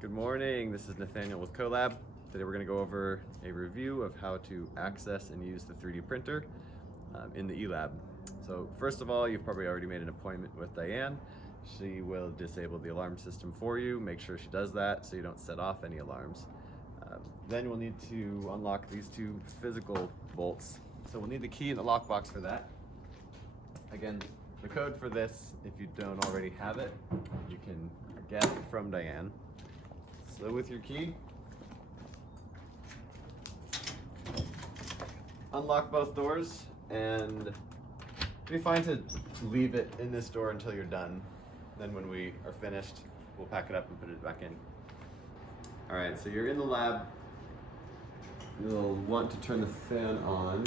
Good morning, this is Nathaniel with CoLab. Today we're going to go over a review of how to access and use the 3D printer in the eLab. So first of all, you've probably already made an appointment with Diane. She will disable the alarm system for you. Make sure she does that so you don't set off any alarms. Then we'll need to unlock these two physical bolts. So we'll need the key in the lockbox for that. Again, the code for this, if you don't already have it, you can get it from Diane. So with your key, unlock both doors, and it'd be fine to leave it in this door until you're done. Then when we are finished, we'll pack it up and put it back in. All right, so you're in the lab. You'll want to turn the fan on.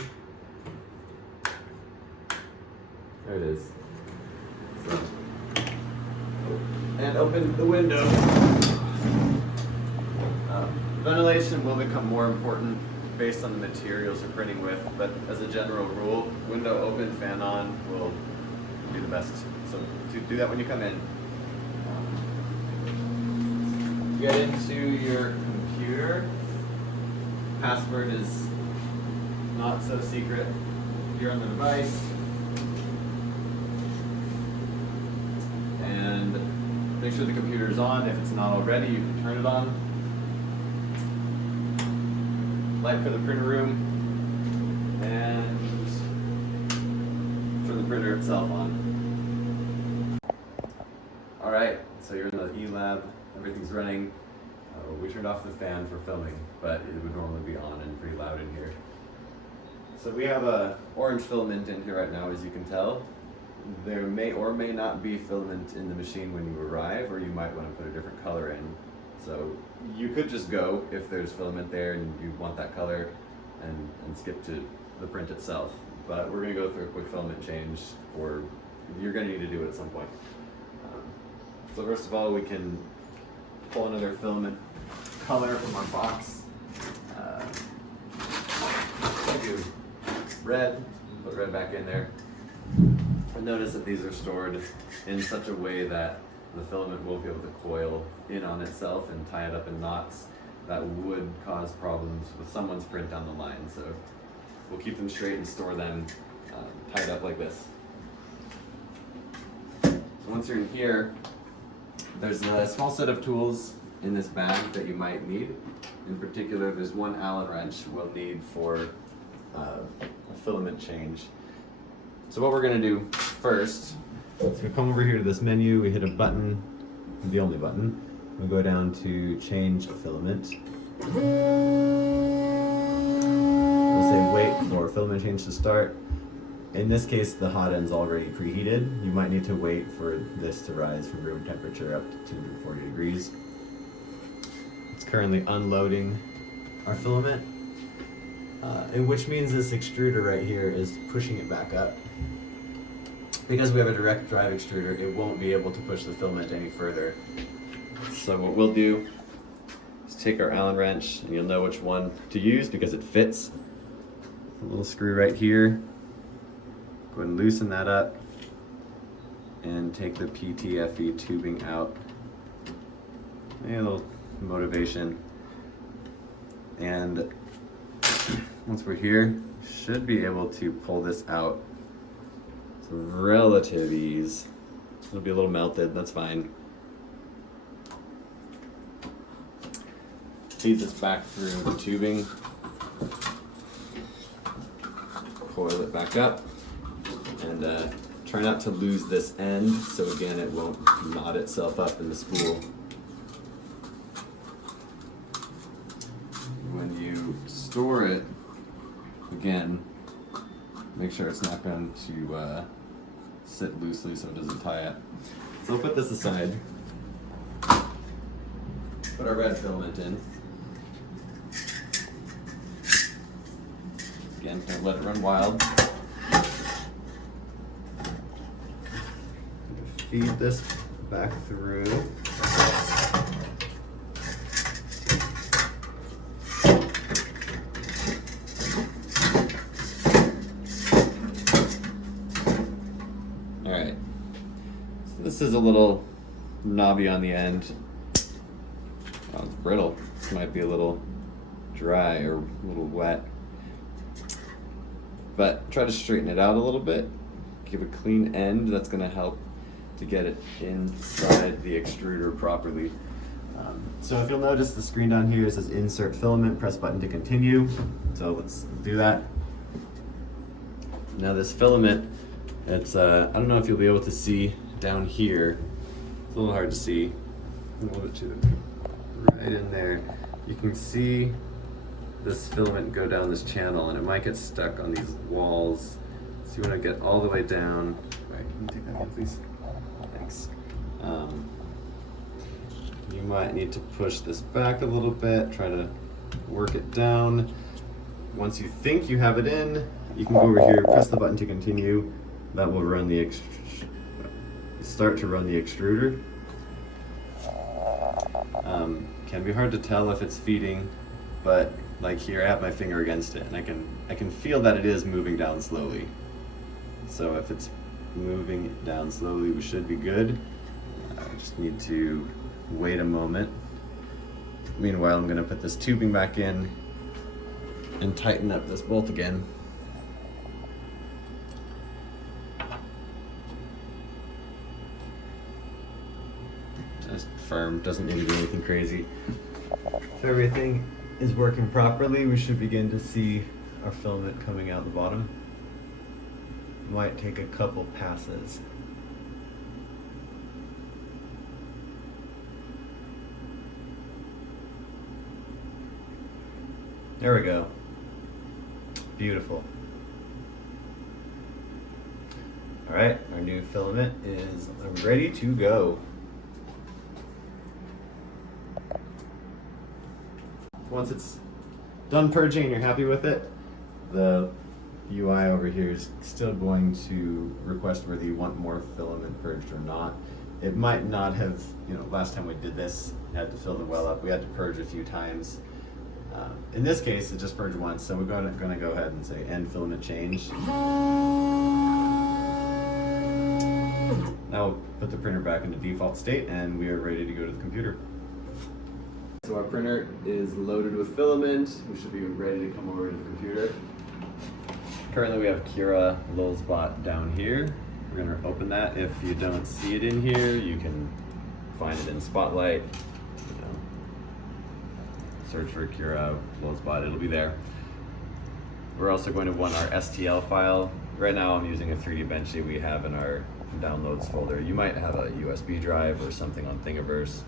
There it is. So, and open the window. Ventilation will become more important based on the materials you're printing with, but as a general rule, window open, fan on will be the best. So do that when you come in. Get into your computer. Password is not so secret. You're on the device. And make sure the computer is on. If it's not already, you can turn it on. Light for the printer room, and turn the printer itself on. All right, so you're in the eLab, everything's running. We turned off the fan for filming, but it would normally be on and pretty loud in here. So we have a orange filament in here right now, as you can tell. There may or may not be filament in the machine when you arrive, or you might want to put a different color in. So you could just go if there's filament there and you want that color and skip to the print itself. But we're going to go through a quick filament change, or you're going to need to do it at some point. So first of all, we can pull another filament color from our box. Do red, put red back in there. And notice that these are stored in such a way that the filament will be able to coil in on itself and tie it up in knots that would cause problems with someone's print down the line. So we'll keep them straight and store them tied up like this. So once you're in here, there's a small set of tools in this bag that you might need. In particular, there's one Allen wrench we'll need for a filament change. So what we're going to do first, so we come over here to this menu, we hit a button, the only button. We'll go down to change filament. We'll say wait for filament change to start. In this case, the hot end's already preheated. You might need to wait for this to rise from room temperature up to 240 degrees. It's currently unloading our filament, which means this extruder right here is pushing it back up. Because we have a direct drive extruder, it won't be able to push the filament any further. So what we'll do is take our Allen wrench, and you'll know which one to use because it fits. A little screw right here. Go ahead and loosen that up and take the PTFE tubing out. Maybe a little motivation. And once we're here, should be able to pull this out. Relative ease. It'll be a little melted, that's fine. Feed this back through the tubing. Coil it back up. And try not to lose this end, so again it won't knot itself up in the spool. When you store it, again, make sure it's not going to sit loosely so it doesn't tie it. So we'll put this aside. Put our red filament in. Again, don't let it run wild. Feed this back through. This is a little knobby on the end. Oh, it's brittle. This might be a little dry or a little wet. But try to straighten it out a little bit. Give a clean end. That's going to help to get it inside the extruder properly. So if you'll notice, the screen down here says insert filament, press button to continue. So let's do that. Now this filament, it's I don't know if you'll be able to see down here. It's a little hard to see. A little bit too right in there. You can see this filament go down this channel, and it might get stuck on these walls. So you want to get all the way down. Right, can you take that off, please? Thanks. You might need to push this back a little bit, try to work it down. Once you think you have it in, you can go over here, press the button to continue. That will run the start to run the extruder. Can be hard to tell if it's feeding, but like here I have my finger against it, and I can feel that it is moving down slowly. So if it's moving down slowly, we should be good. I just need to wait a moment. Meanwhile, I'm going to put this tubing back in and tighten up this bolt again. Just firm, doesn't need to do anything crazy. If everything is working properly, we should begin to see our filament coming out the bottom. Might take a couple passes. There we go. Beautiful. All right, our new filament is ready to go. Once it's done purging and you're happy with it, the UI over here is still going to request whether you want more filament purged or not. It might not have, last time we did this, had to fill the well up. We had to purge a few times. In this case, it just purged once, so we're going to go ahead and say end filament change. Now we'll put the printer back into default state, and we are ready to go to the computer. So our printer is loaded with filament. We should be ready to come over to the computer. Currently we have Cura Lulzbot down here. We're going to open that. If you don't see it in here, you can find it in Spotlight. Search for Cura Lulzbot, it'll be there. We're also going to want our STL file. Right now I'm using a 3D Benchy we have in our downloads folder. You might have a USB drive or something on Thingiverse.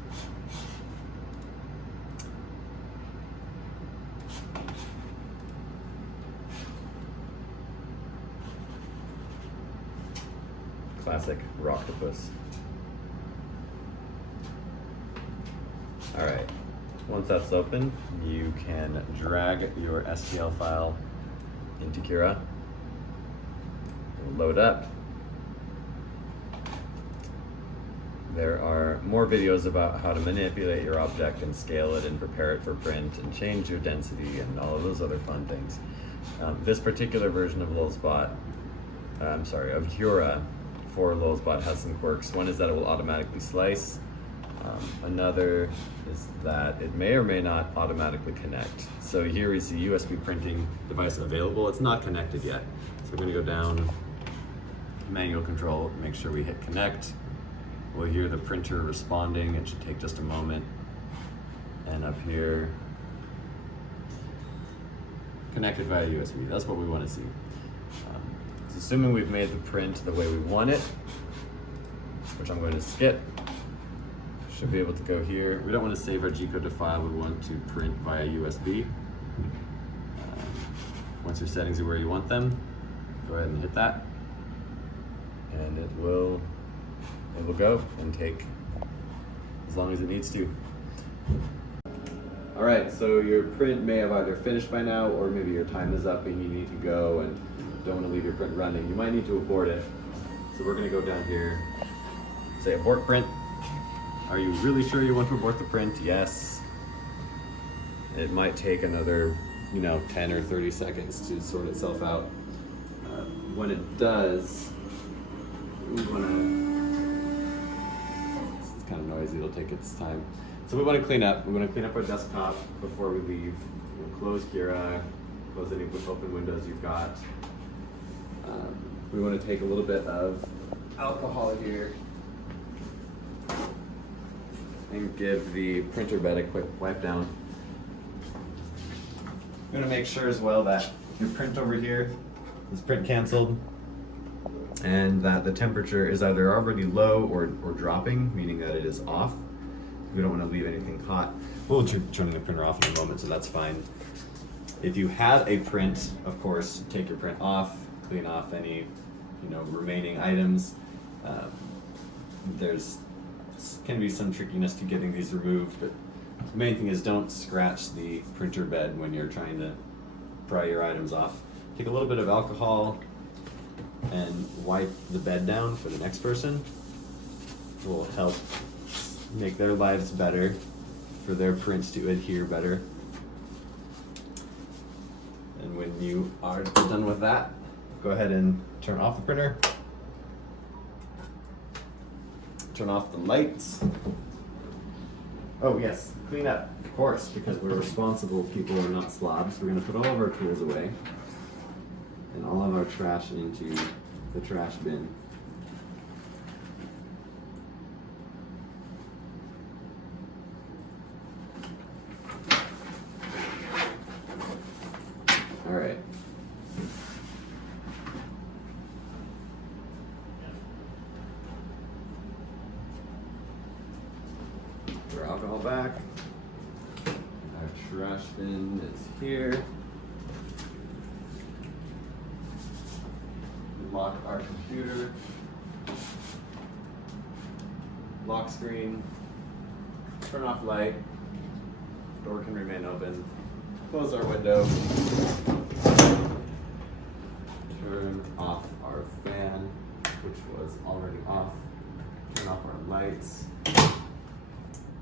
Classic Rocktopus. All right, once that's open, you can drag your STL file into Cura. It'll load up. There are more videos about how to manipulate your object and scale it and prepare it for print and change your density and all of those other fun things. This particular version of of Cura for Lulzbot has some quirks. One is that it will automatically slice. Another is that it may or may not automatically connect. So here we see USB printing device available. It's not connected yet. So we're going to go down, manual control, make sure we hit connect. We'll hear the printer responding. It should take just a moment. And up here, connected via USB. That's what we want to see. Assuming we've made the print the way we want it, which I'm going to skip, should be able to go here. We don't want to save our G-code to file, we want to print via USB. Once your settings are where you want them, go ahead and hit that. And it will go and take as long as it needs to. All right, so your print may have either finished by now, or maybe your time is up and you need to go and don't want to leave your print running. You might need to abort it. So we're going to go down here, say abort print. Are you really sure you want to abort the print? Yes. It might take another, 10 or 30 seconds to sort itself out. When it does, we want to, it's kind of noisy, it'll take its time. So we want to clean up. We want to clean up our desktop before we leave. We'll close Kira, close any open windows you've got. We want to take a little bit of alcohol here and give the printer bed a quick wipe down. We're going to make sure as well that your print over here is print canceled and that the temperature is either already low or dropping, meaning that it is off. We don't want to leave anything hot. We'll be turning the printer off in a moment, so that's fine. If you have a print, of course, take your print off, clean off any remaining items. There's can be some trickiness to getting these removed, but the main thing is don't scratch the printer bed when you're trying to pry your items off. Take a little bit of alcohol and wipe the bed down for the next person. It will help make their lives better, for their prints to adhere better. And when you are done with that, go ahead and turn off the printer. Turn off the lights. Oh yes, clean up, of course, because we're responsible people, we're not slobs. We're gonna put all of our tools away and all of our trash into the trash bin. All right. Put our alcohol back. Our trash bin is here. Lock our computer. Lock screen. Turn off light. Door can remain open. Close our window. Turn off our fan, which was already off. Turn off our lights.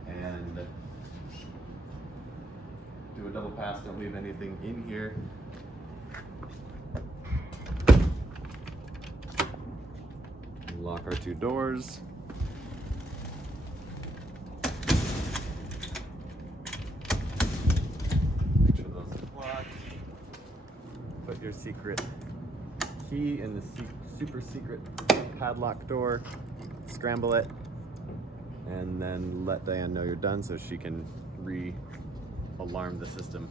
And do a double pass, don't leave anything in here. Lock our two doors. Make sure those are locked. Put your secret key in the super secret padlock door. Scramble it. And then let Diane know you're done so she can re-alarm the system.